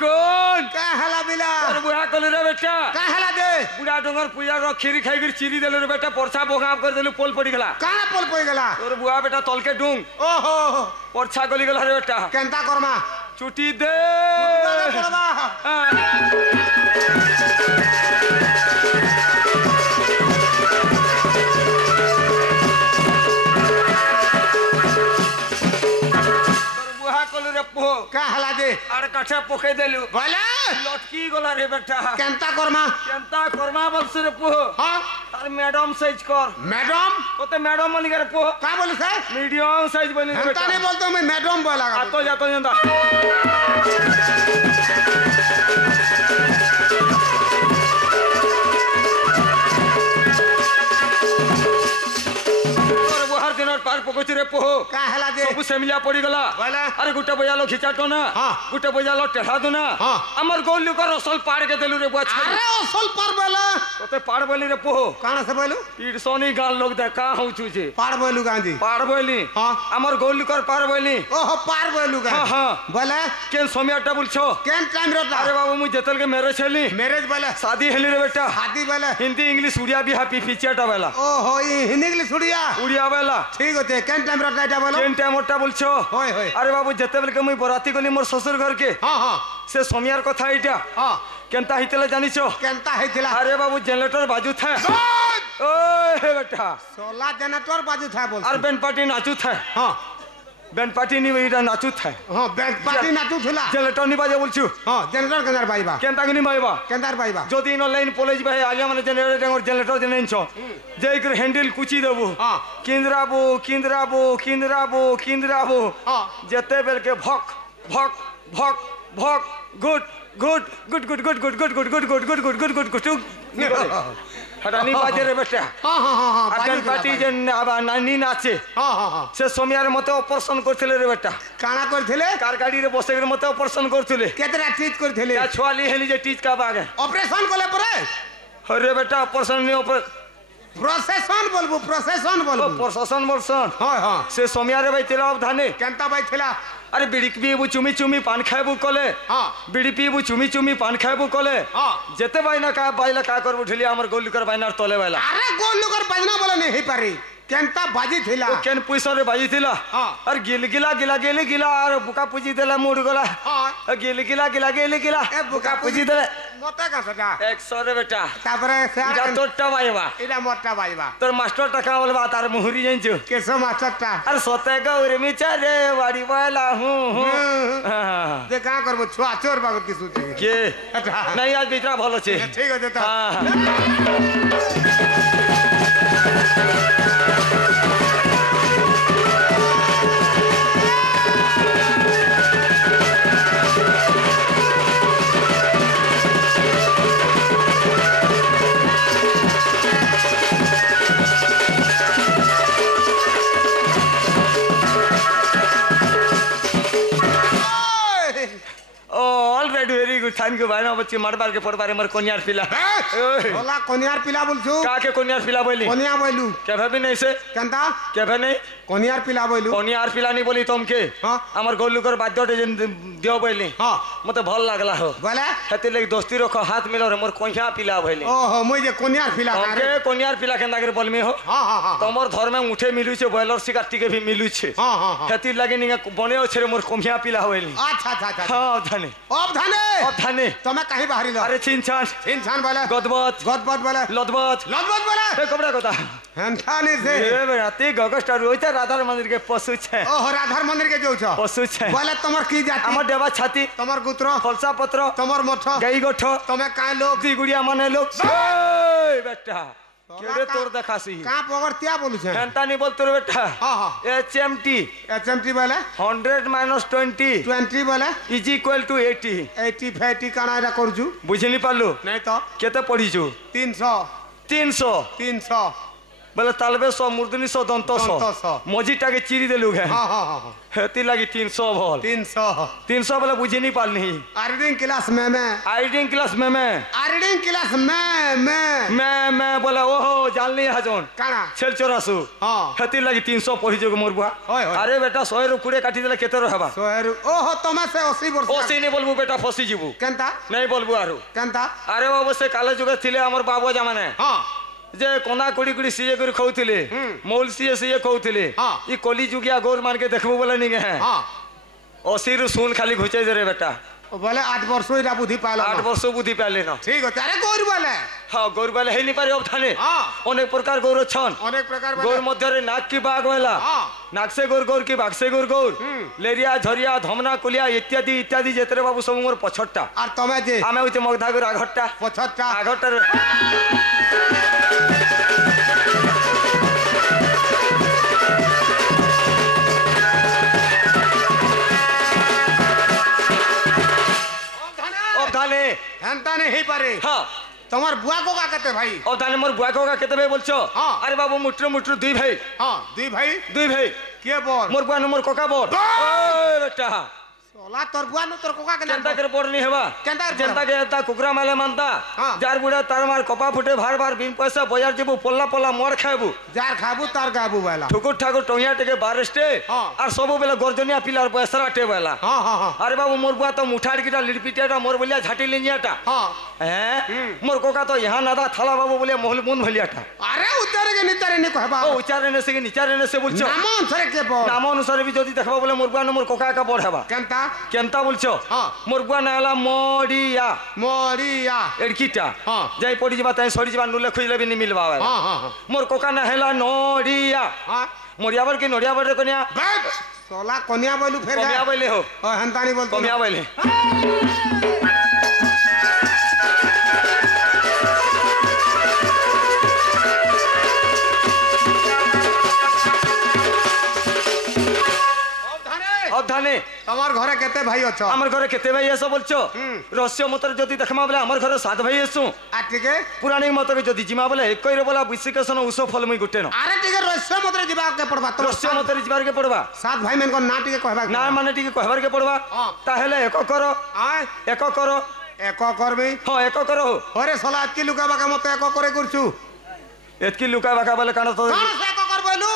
कौन का हला बिला तोर बुढ़ा कल रे बेटा का हला दे बुढ़ा डोंगर पूजा रो खीरी खाई कर चिरी देले रे बेटा परछा बोगाम कर देलु पोल पड़ी गला काना पोल पई गला तोर बुआ बेटा तलके डूंग ओहो परछा गली गला रे बेटा केंता करमा छुट्टी दे करबा का हला दे आर काठे पोके देलु बोले लटकी गला रे बेटा केंता करमा बलस रे पो हां तार मैडम साइज कर मैडम ओते मैडम बनी करे पो का बोले से मीडियम साइज बनी रे बेटा हम नहीं बोलतो मैं मैडम बोला आ तो जा तो जंदा पार पकोची रे पोहो का हला दे सब सेमिया पड़ी गला बोले अरे गुटे बजा लो खिचाटो ना हां गुटे बजा लो टेढ़ा दो ना हां हमर गोल लुकर रसल पाड़ के देलु रे बुआ अरे ओसल पर बोले ओते पाड़ बोली रे पोहो काना से बोलू पीड़ सोनी गाल लोग दे का हूं छुजे पार बोलू गांधी पाड़ बोली हां हमर गोल लुकर पाड़ बोली ओहो पार बोलू गा हां हां बोले केन सोमियाटा बोलछो केन टाइम रोटा अरे बाबू मु जेतल के मैरिज छली मैरिज बोले शादी हेली रे बेटा शादी बोले हिंदी इंग्लिश उड़िया भी हैप्पी फीचरटा वाला ओहो हिंदी इंग्लिश उड़िया उड़िया वाला ठीक होते केन टाइम रोटा এটা বলো কেন টাইম ওটা বলছো হয় হয় আরে বাবু যেতে বেলকে মুই বরাতি গলি মোর শ্বশুর ঘরকে হ্যাঁ হ্যাঁ সে সোমিয়ার কথা এইটা হ্যাঁ কেনতা হইতলে জানিছো কেনতা হইতলা আরে বাবু জেনারেটর বাজু থা ওই বেটা 16 জেনারেটর বাজু থা বল আর বেন পার্টি নাচু থা হ্যাঁ বেন পার্টি নি এইটা নাচু থা হ্যাঁ বেন পার্টি নাচু থলা জেনারেটর নি বাজে বলছু হ্যাঁ জেনারেটর কেনার পাইবা কেনতা গনি মাইবা কেনার পাইবা যদি ইন লাইন পলে যাবে আগে মানে জেনারেটর জেনেনছো যেই করে হ্যান্ডেল কুচি দেবো হ্যাঁ কিন্দ্রাবো হ্যাঁ যেতে বেলকে ভক ভক ভক ভক গুড গুড গুড গুড গুড গুড গুড গুড গুড গুড গুড গুড গুড গুড গুড হটানি বাজে রে বেটা হ্যাঁ হ্যাঁ হ্যাঁ আজকাল পার্টি যে নানি নাচে হ্যাঁ হ্যাঁ হ্যাঁ সে সোমিয়ার মতো অপারেশন করছিলে রে বেটা কানা করছিলে কার গাড়িরে বসে মতো অপারেশন করছিলে কেতরা ট্রিট করছিলে ছোয়ালি হেলি যে টিচ কা বাগে অপারেশন করলে পরে আরে বেটা অপারেশন নি প্রসেসন বলবো প্রসেসন হ্যাঁ হ্যাঁ সে সোমিয়ারে বাইতিলা ধানে কেনতা বাইতিলা अरे बिड़ी पीबू चुमी चुमी पान खाएबू कले हाँ बिड़ी पीबू चुमी चुमी पान खाएबू कले हाँ जेते बाइना का बाइला का करबू ढिली हमर गोल कर बाइनार तले बाइला अरे गोल कर बाजना बोले नहीं ही पारी केनता बाजी थिला ओ केन पैसा रे बाजी थिला हां अरे गिला और बुका पूजी देला मुड़ गला हां गिला ए बुका पूजी देला मते का सटा 100 रे बेटा तापरे से इटा तोटा बाइबा इटा मोटा बाइबा तोर मास्टर टका बोलबा तार मुहरी जंचो केसो मास्टर टा अरे सोते गौरे मिचारे वाड़ी वाला हूं दे का करबो छुआ चोर बाबू की सुते के नहीं आज बिचरा भलो छे ठीक है देता वेरी गुड थैंक यू भाई ना बच्चे मारबार के पड़बारे मर कोनियार पिला होला कोनियार पिला बोलछु का के कोनियार पिला बोली कोनिया बोलू के भाभी नहीं से केनता के भाई नहीं कोनियार पिला बोलू कोनियार पिला नहीं बोली तुमके हां हमर गोलुकर बाद्यटे जन दियो बोली हां मते भल लागला हो बोले हेते लग दोस्ती रखो हाथ मिलो रे मोर कोनिया पिला बोली ओहो मुई जे कोनियार पिला के कोनियार पिला केना करे बोल में हो हां हां हां तमर घर में उठे मिलु छे बॉयलर सिकाटी के भी मिलु छे हां हां हेती लागे निगा बने छे रे मोर कोनिया पिला होइली अच्छा अच्छा अच्छा हां धने अब धने तमे काहे बाहरी लो अरे छिनछान बोले गदबत बोले लदबत बोले ए कबड़ा कथा हनखाने से ए बेटी गगस्टा रोइते राधा मंदिर के पशु छे ओहो राधा मंदिर के जो छ पशु छे बोले तमर की जाति हमर देवा छाती तमर गुत्र फलसा पत्र तमर मठ गाई गोठ तमे काहे लोग दी गुड़िया माने लोग ए बेटा केरे तोर देखासी का पगरतिया बोलु छे हंता नहीं बोल तोर बेटा हां हां एचएमटी बोले 100 - 20 बोले इज इक्वल टू 80 80 काना एरा करजु बुझिनी पालु नहीं तो केते पढिजु 300 बोले तालबे सो मूर्धनी सो दंत दंत सो स। मझीटा के चिरी देलु है हाँ हाँ हाँ हेती लगी 300 भल 300 300 बोले बुझी नहीं पालनी रीडिंग क्लास में आइडिंग क्लास में रीडिंग क्लास में मैं बोला ओहो जान ली हजन काना छेल चोरासु हाँ हेती लगी 300 पढ़ी जो मोर बुआ होय, होय। अरे बेटा 100 रु 20 काटी देले केते रहबा ओहो तमे से 80 वर्ष ओसी नहीं बोलबू बेटा फसी जीबू केनता नहीं बोलबू आरु केनता अरे बाबू से काले जुगे थिले हमर बाबू जमाने हाँ जे कोना कुड़ी कुड़ी सीए कर खाउथिले मौल सीए खाउथिले हाँ। ई कली जुगिया गोर मान के देखबू बोले नहीं है हाँ 80 रु सुन खाली घुचे दे रे बेटा बोले 8 वर्ष इरा बुद्धि पाला 8 वर्ष बुद्धि पाले ना ठीक है अरे गौर बोले हाँ गौर बाले है नहीं पारे अब थाने हाँ अनेक प्रकार गौर छन अनेक प्रकार गौर मध्य रे नाक की बाग वाला हाँ नाक से गौर गौर की बाग से गौर गौर लेरिया झरिया धमना कुलिया इत्यादि इत्यादि जेतरे बाबू सब मोर पछटटा और तमे जे आमे होते मगधा गौर आघट्टा 75 आघट्टा रे थाने हेनता नहीं पारे हाँ तुम्हार बुआ को का कहते भाई और थाने मोर बुआ को का केते भाई बोलछो हाँ। अरे बाबू मुट्रो मुट्रो दुई भाई हाँ दुई भाई के बोल मोर बुआ न मोर कोका बोल ओए बेटा सोला तोर बुआ न तोर कोका के नाम केनता कर बोल नहीं हेबा केनता कर जनता के ता कुकरा माले मानता हाँ। जार बुढ़ा तार मार कपा फुटे भार भार बिन पैसा बाजार जेबू पोल्ला पोल्ला मोर खाबू जार खाबू तार गाबू वाला ठुकुर ठाकुर टोहिया टेके बारस्टे हाँ। और सबो बेला गर्जनिया पिलार पैसा टे वाला हाँ हाँ हाँ अरे बाबू मोर बुआ तो मुठाड़ गिटा लिड़पिटियाटा मोर बोलिया झाटी लिंजियाटा हाँ हैं मोर कोका तो यहाँ नादा थाला बाबू बोलिया मोहल मुन भलियाटा अरे उतारे के नितारे ने कहबा ओ उच्चारण से निचारण से बोलछो नाम अनुसार के बोल नाम अनुसार भी जदी देखबा बोले मोर बुआ न मोर कोका का बढ़ाबा केनता केनता बोलछो हाँ। मोर बुआ नाला मोडिया मोरिया एड़कीटा हाँ। जाई पड़ी जबा ताई सड़ी जबा नुले खोजले भी नहीं मिलबा वाला हाँ हाँ हाँ मोर कोका ना हेला नोडिया हाँ मोरियावर के नोडियावर रे कन्या बैठ सोला कन्या बोलू फिर कमिया बोले हो हेनता नहीं बोलतो कमिया बोले अब धाने তোমার ঘরে কেতে ভাই অছ আমার ঘরে কেতে ভাই এসো বলছো রহস্য মতরে যদি দেখমা বলে আমার ঘরে 7 ভাই এসু আর টিকে পুরাণিক মতরে যদি জিমা বলে একই রে বলা বিশ্বকেশন উস ফল মুই গুটে ন আরে টিকে রহস্য মতরে দিবা কে পড়বা তো রহস্য মতরে জিবার কে পড়বা সাত ভাই মেন কো না টিকে কহবা না মানে টিকে কহবার কে পড়বা হ্যাঁ। তাহলে এক করো আয় এক করো এক করবি হ্যাঁ এক করো ওরে সোলা আজকে লুকাবা কে মতে এক করে করছু এতকি লুকা বাকা বলে কাণ তো কোন সে এক কর বইলু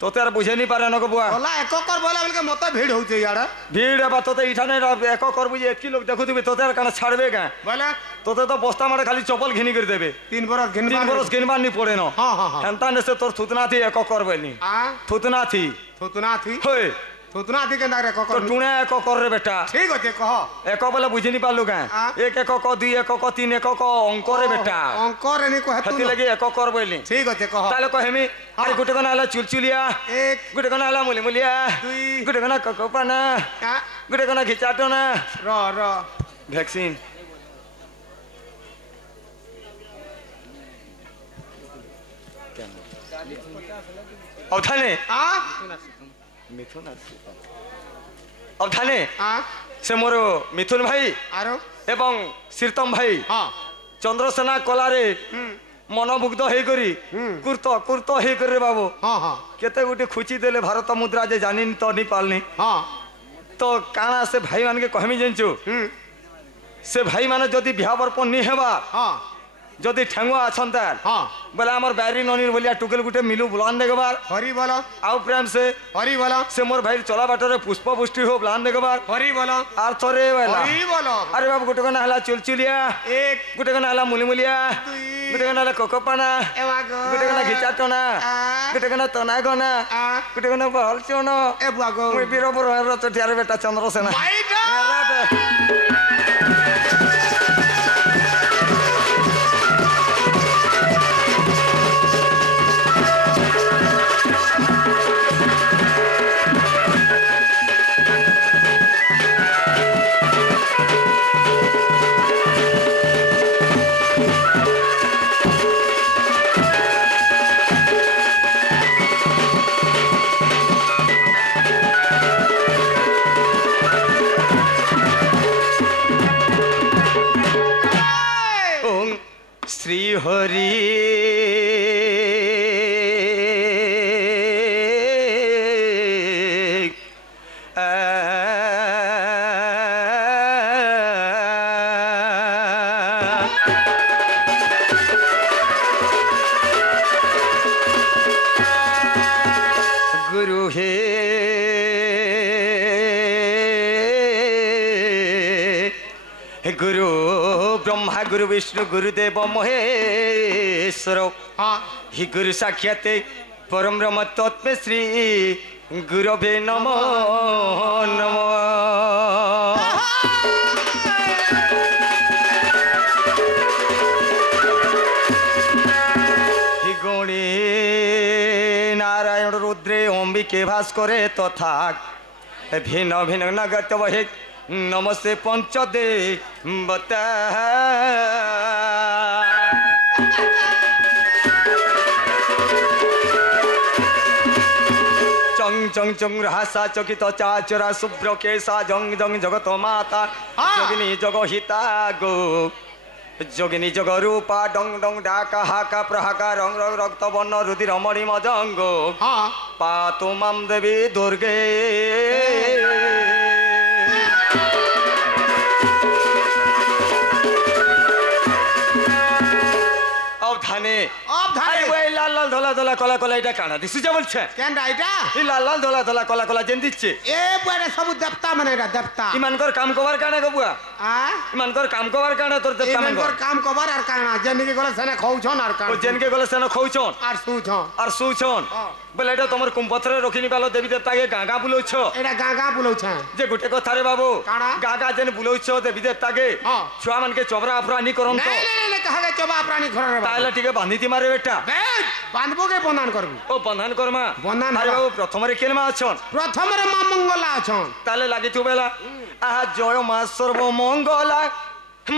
তোতে আর বুঝে নি পারে নক বুয়া সোলা এক কর বইলা বলকে মতে ভিড় হউছে ইয়াড়া ভিড় বা তোতে ইঠানে এক করবি যে এতকি লোক দেখুতিবি তোতে আর কাণ ছাড়বে কা বলে তোতে তো বস্তা মারে খালি চপল ঘিনি করে দেবে 3 বরস ঘিনবা 3 বরস ঘিনবার নি পড়ে ন হ্যাঁ হ্যাঁ হ্যাঁ হেনতা নেসে তোর থুতনা থি এক করবেনি আ থুতনা থি থুতনা থি হই থুতনা থি কেন রে তো কর টুনে এক কর রে বেটা ঠিক আছে কহ এক বলে বুঝি নি পারলু কা আ? এক এক ক 2 এক ক 3 এক ক অঙ্ক রে বেটা অঙ্ক রে নি কহ হাতি লাগি এক কর বইলি ঠিক আছে কহ তাহলে কহেমি আরে গুটে কোনা হলা চুলচুলিয়া এক গুটে কোনা হলা মুলিমুলিয়া দুই গুটে কোনা ককপানা আ, গুটে কোনা ঘিচাটনা র র ভ্যাকসিন অবধানে আ মিথুন অবধানে আ সে মোর মিথুন ভাই আরো এবং শ্রীতম ভাই হ্যাঁ চন্দ্রসেনা কলারে মনোমুগ্ধ হইকরি কুর্ত কুর্ত হইকরি রে বাবু হ্যাঁ হ্যাঁ কেতে গুটি খুচি দেলে ভারত মুদ্রা যে জানিনি তো নি পালনি হ্যাঁ তো কাଣା সে ভাই মানকে কহমি জানছু সে ভাই মানে যদি বিহা বরপন নি হেবা হ্যাঁ যদি ঠেঙ্গুয়া আছন তার হ্যাঁ বলে আমার বাইরি ননির বলিয়া টুকেল গুটে মিলু বুলান দেখবার হরি বল আউ প্রেম সে হরি বল সে মোর ভাই চলা বাটরে পুষ্প পুষ্টি হো বুলান দেখবার হরি বল আর থরে বেলা হরি বল আরে বাবু গুটে কোনা হলা চুলচুলিয়া এক গুটে কোনা হলা মুলিমুলিয়া দুই গুটে কোনা হলা কোকপানা এবাগ গুটে কোনা ঘিচাটনা গুটে কোনা তনা গনা আ গুটে কোনা বহল চন এ বুয়াগ মুই বীরপুর চটিয়ার বেটা চন্দ্রসেনা বাইটা শ্রী হরি गुरु ब्रह्मा गुरु विष्णु गुरुदेव महेश्वर हाँ हि गुरु साक्षात परम ब्रह्म तत्व श्री गुरवे नमो नमो हि गौणी नारायण रुद्रे अंबिके भास्करे तथा भिन्न भिन्न नगत वहे नमस्ते पंचदे बता चंग चंग चंग रहसा चकित चाचरा शुभ्र केसा जंग जंग जगत माता जोगिनी जगहिता गो जोगिनी जग रूपा डंग डंग डाका हाका प्रहाका रंग रंग रक्त वर्ण रुधिर मणि मजंग हाँ पातु माम देवी दुर्गे লাল লাল ধলা ধলা কলা কলা এটা কানা দিছি যে বলছে কেন এটা এই লাল লাল ধলা ধলা কলা কলা যেন দিচ্ছে এ বড় সব দেবতা মানে এটা দেবতা ইমানকর কাম কবার কানে গবুয়া ইমানকর কাম কবার কানে তোর দেবতা ইমানকর কাম কবার আর কানা যেনকে গলে সেনে খাউছন আর কানা ও যেনকে গলে সেনে খাউছন আর সুছন বলে এটা তোমার কুম্পথরে রখিনি বালো দেবী দেবতাকে গাগা বুলাউছ এটা গাগা বুলাউছ যে গোটে কথা রে বাবু গাগা যেন বুলাউছ দেবী দেবতাকে ছুয়া মানকে চবরা আপরানি করন তো না কাহাকে চবা আপরানি ঘরে তাইলে ঠিক বাঁধিতি মারে বেটা বাঁধবো কে বন্ধন করবি ও বন্ধন করমা বন্ধন আরে বাবু প্রথমরে কেন মা আছন প্রথমরে মা মঙ্গলা আছন তাহলে লাগি তু বেলা আহা জয় মা সর্বমঙ্গলা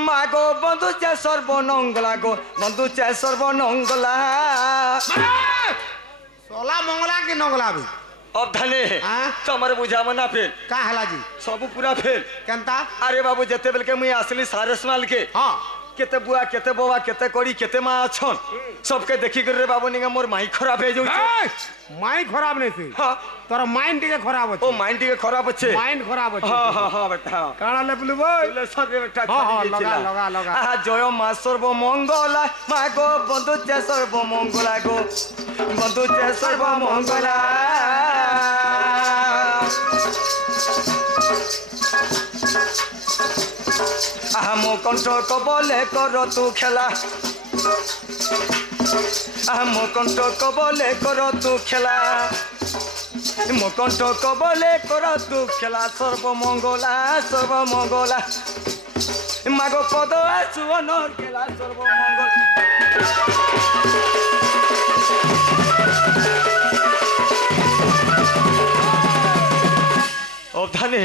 মা গো বন্ধু চে সর্বনঙ্গলা গো বন্ধু চে সর্বনঙ্গলা सोला मंगला की नंगला भी अब धने तुम्हारे बुझा मना फेल का हला जी सब पूरा फेल केनता अरे बाबू जते बेल के मुई असली सारस माल के हां केते बुआ केते बोवा केते कोड़ी केते मा अछन सबके देखि कर रे बाबू निगा मोर माई खराब हे जाउ माई खराब नहीं थी हां तोर माइंड टिके खराब अछि ओ माइंड टिके खराब अछि माइंड खराब अछि हां हां हां बेटा काना ले बुलबो ले सब बेटा हां लगा लगा लगा आ जय मा सर्वमंगला मा गो बंधु चे सर्वमंगला गो बंधु चे सर्वमंगला मो कंठ कबले कर तू खेला मो कंठ कबले कर तू खेला मो कंठ कबले कर तू खेला सर्वमंगला सर्वमंगला माग पद आसु अनर खेला सर्वमंगला ओ धाने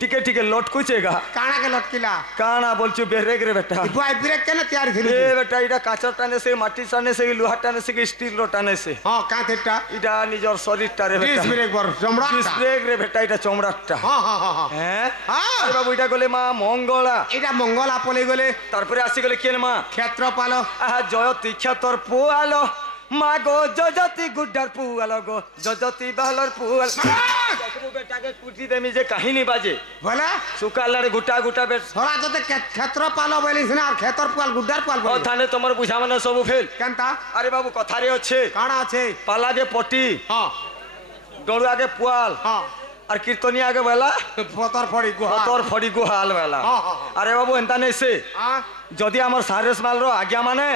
टिके टिके लटकुचेगा काना के लटकिला काना बोलछु ब्रेक रे बेटा बुआ ब्रेक केने तैयार थिलु ए बेटा इडा काचर टाने से माटी टाने से लोहा टाने से स्टील रो टाने से हां का थेटा इडा निजर शरीर टारे बेटा डिस ब्रेक बर चमड़ा डिस ब्रेक रे बेटा इडा चमड़ाटा हां हां हां हैं अरे बाबू इडा गले मा मंगला इडा मंगला पले गले तारपरे आसी गले केन मा क्षेत्रपाल आहा जय तीक्षा तोर पुआलो मा गो जजती गुड्डार पुआलो गो जजती बहलर पुआल देखबो बेटा के कुटी देमी जे काहिनी बाजे बोला सुकालारे गुटा गुटा बेट थोड़ा जते क्षेत्रपाल बोलिस ना क्षेत्र पुआल गुड्डार पुआल ओ थाने तमर बुझा माने सब फेल केनता अरे बाबू कथारे अच्छे काना আছে पाला के पट्टी हां डोड़ुआ के पुआल हां और कीर्तनिया के बेला पतर फड़ी गुहाल पतर फड़ी गुहाल बेला अरे बाबू एंता नहीं से जदि आमर सारेस माल रो आज्ञा माने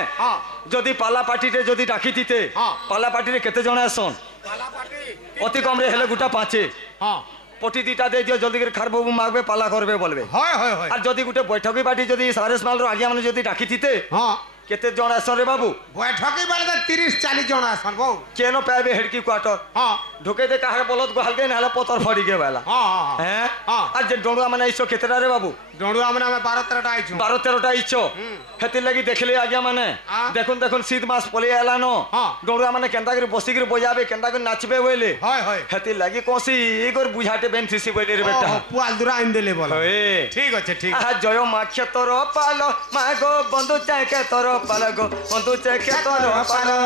जदि पाला पार्टी रे जदि डाकी दिते पाला पार्टी रे केते जण आसन पाला पार्टी अति कम रे हेले गुटा पाँचे हां पटी दीटा दे दियो जल्दी कर खार बाबू मागबे पाला करबे बोलबे होय होय होय और जदि गुटे बैठकी पार्टी जदि सारेस माल रो आज्ञा माने जदि डाकी दिते हां केते जण आसन रे बाबू बैठकी बाले 30 40 जण आसन बो केनो पाबे हेडकी क्वार्टर हां ढुके दे काहे बलद गोहाल के नाले पतर फड़ी के बेला हां हैं हां आज जे डोंडुआ माने इछो केतेरा रे बाबू डोंडुआ माने 12 13 टा आइछु 12 13 टा इछो हेति लागि देखले आज्ञा माने देखुन देखुन शीत मास पले आलानो डोंडुआ माने केंदा कर बसी कर बजाबे केंदा कर नाचबे होइले होय होय हेति लागि कोसी एगोर बुझाटे बेनथिसी बोले रे बेटा पुआल दुरा इन देले बोल होय ठीक अछि ठीक आ जय माख्य तोर पालो मागो बंधु चाय के तोर पालो गो बंधु चाय के तोर पालो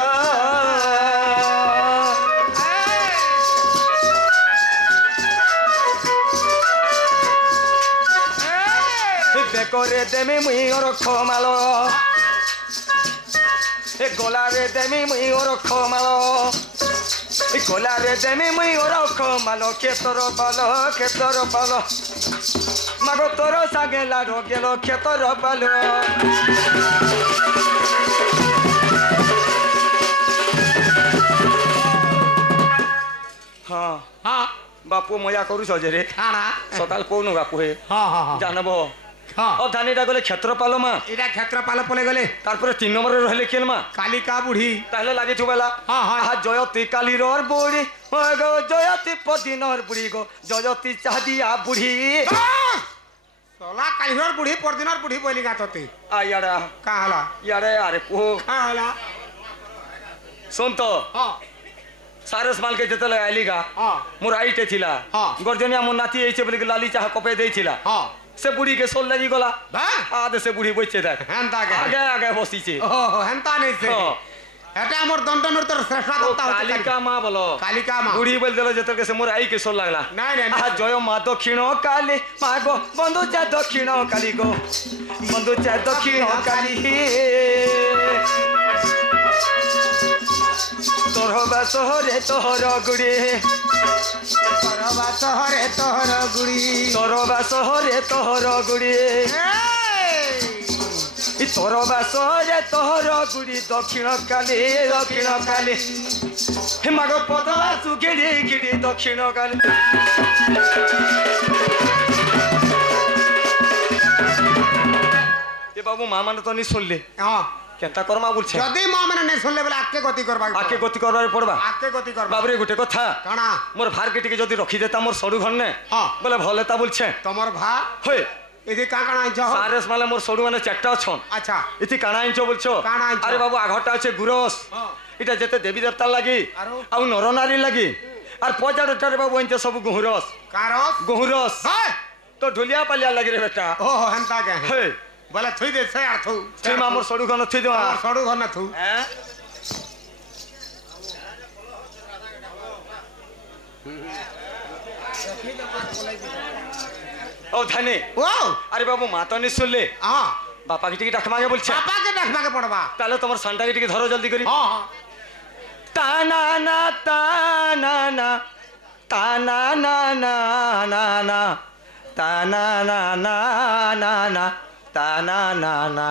बेकोरे देमी मुई और खमालो ए गोलारे देमी मुई और खमालो ए गोलारे देमी मुई और खमालो के तोर पालो মাগো তোর সাগে লাড়ো গেল ক্ষেতর পালো হ্যাঁ হ্যাঁ বাপু মজা করুছ যে রে কানা সকাল কোন বাপু হে হ্যাঁ হ্যাঁ জানব হ্যাঁ ও ধানিটা গলে ক্ষেত্র পালো মা এটা ক্ষেত্রপাল পলে গলে তারপরে 3 নম্বরে রহলে কেল মা কালিকা বুড়ি তাহলে লাগিছু বেলা হ্যাঁ, হ্যাঁ। আহা জয়তী কালীর বুড়ি ও গো জয়তী পদিনর বুড়ি গো জয়তী চাঁদিয়া বুড়ি চলা কালিহর বুড়ি পরদিনর বুড়ি বলি গাছতে আয়ারা কা হলা ইয়ারে আরে পো কা হলা শুন তো হ্যাঁ সারস মালকে যেতলে আইলিগা হ্যাঁ মোর আইটে ছিলা হ্যাঁ। গর্জনিয়া মোর নাতি এইছে বলে লালি চাহা কপে দেইছিলা হ্যাঁ সে বুড়িকে সোল লাগি গলা হ্যাঁ আদে সে বুড়ি বইছে দেখ হেন্তা গে আগে আগে বসিছে ও হেন্তা নেইছে হ্যাঁ। এটা আমার দণ্ড নৃত্যর শ্রেষ্ঠ ও দত্তা হচ্ছে কালিকা মা বলো কালিকা মা বুড়ি বল দিল যেতকে সে মোর আইকে সোল লাগলা নাই নাই আহা জয় মা দক্ষিণ কালী মা গো বন্ধু চা দক্ষিণ কালী গো বন্ধু চা দক্ষিণ কালী তোর বাসরে তোর গুড়ি করবা শহরে তোর গুড়ি তোর বাসরে তোর গুড়ি তোর বাসরে তোর গুড়ি দক্ষিণ কালী মাগ পদলা তু গিড়ি গিড়ি দক্ষিণ কালী এ বাবু মা মানে তো নি শুনলে হ্যাঁ কেনতা করমা বলছে যদি মা মানে নেই শুনলে বলে আকে গতি করবা আকে গতি করবার পড়বা আকে গতি করবা বাবরে গোটে কথা কানা মোর ভারকে টিকে যদি রখি দেতা মোর সড়ু ঘর নে হ্যাঁ। বলে ভলে তা বলছে তোমার ভা হই এদি কা কানা আইছ সারেস মালে মোর সড়ু মানে চারটা অছন আচ্ছা ইতি কানা ইঞ্চ বলছো কানা আইঞ্চ। আরে বাবু আঘরটা আছে গুরস হ্যাঁ। এটা যেতে দেবী দেবতার লাগি আরো? আর নরনারী লাগি আর পজারটারে বাবু আইতে সব গুহুরস কারস গুহুরস হ্যাঁ তো ঢুলিয়া পালিয়া লাগি রে বেটা ও হেন্তা গে হে বলে থুই দে সে আর থু তুই মা মোর সড়ু ঘর থুই দেওয়া আমার সড়ু ঘর না থু হ্যাঁ ও ধানে ও আরে বাবু মা তো নি শুনলে হ্যাঁ বাপাকে টিকে ডাকমাগে বলছে পাপাকে ডাকবাকে পড়বা তাহলে তোমার সানটাকে টিকে ধরো জলদি করি হ্যাঁ হ্যাঁ তা না না তা না না তা না না না না না তা না না না না না তা না না না